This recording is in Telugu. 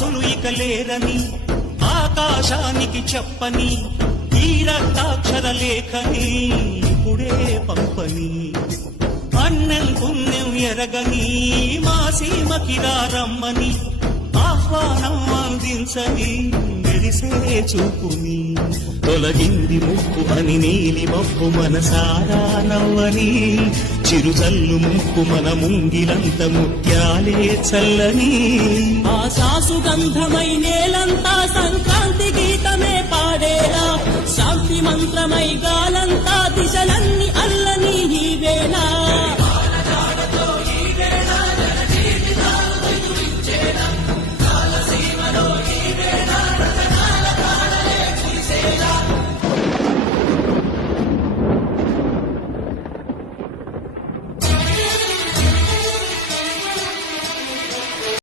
వాసులు ఇక లేరని ఆకాశానికి చెప్పని ఈ రక్తాక్షర లేఖని ఇప్పుడే పంపని. అన్నెం పుణ్యం ఎరగని మా సీమకి రమ్మని ఆహ్వానం అందించని మెరిసే చూపుని. తొలగింది ముప్పు అని నీలి మప్పు మనసారా నవ్వని చిరుజల్లు ముక్కు మన ముంగిలంత ముత్యాలే చల్లని. ఆ గంధమై నేలంతా సంక్రాంతి గీతమే పాడేలా. శాంతి మంత్రమైగా